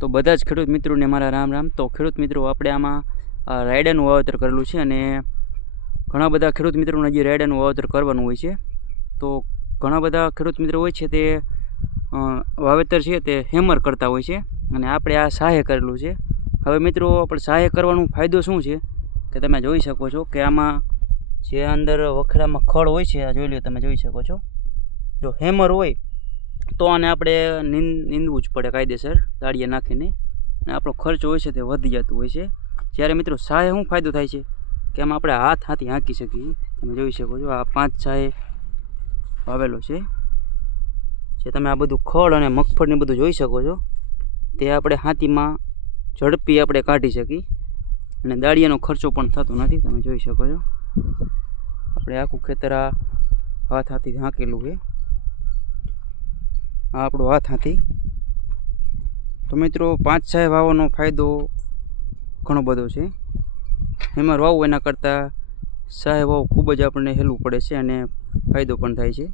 તો બધા જ ખેડૂત મિત્રોને મારા રામ રામ। તો ખેડૂત મિત્રો આપણે આમાં રાયડાનું વાવેતર કરેલું છે અને ઘણા બધા ખેડૂત મિત્રોને હજી રાયડાનું વાવેતર કરવાનું હોય છે। તો ઘણા બધા ખેડૂત મિત્રો હોય છે તે વાવેતર છે તે હેમર કરતા હોય છે અને આપણે આ સાહે કરેલું છે। હવે મિત્રો આપણે સાહે કરવાનો ફાયદો શું છે કે તમે જોઈ શકો છો કે આમાં જે અંદર વખડામાં ખડ હોય છે, આ જોઈ લો, તમે જોઈ શકો છો। જો હેમર હોય તો આને આપણે નીંદવું જ પડે કાયદેસર દાળિયા નાખીને, અને આપણો ખર્ચ હોય છે તે વધી જતું હોય છે। જ્યારે મિત્રો સાહે શું ફાયદો થાય છે કે આમાં આપણે હાથથી હાંકી શકીએ। તમે જોઈ શકો છો આ 5 સાહે વાવેલો છે, જે તમે આ બધું ખડ અને મગફળી બધું જોઈ શકો છો તે આપણે હાથીમાં ઝડપી આપણે કાઢી શકીએ અને દાળિયાનો ખર્ચો પણ થતો નથી। તમે જોઈ શકો છો આપણે આખું ખેતર આ હાથથી હાંકેલું છે, આ આપણું હાથથી। તો મિત્રો 5 સાહે વાવવાનો ફાયદો ઘણો બધો છે। હેમર વાવવું એના કરતાં સાહે વાવવું ખૂબ જ આપણને હેલું પડે છે અને ફાયદો પણ થાય છે।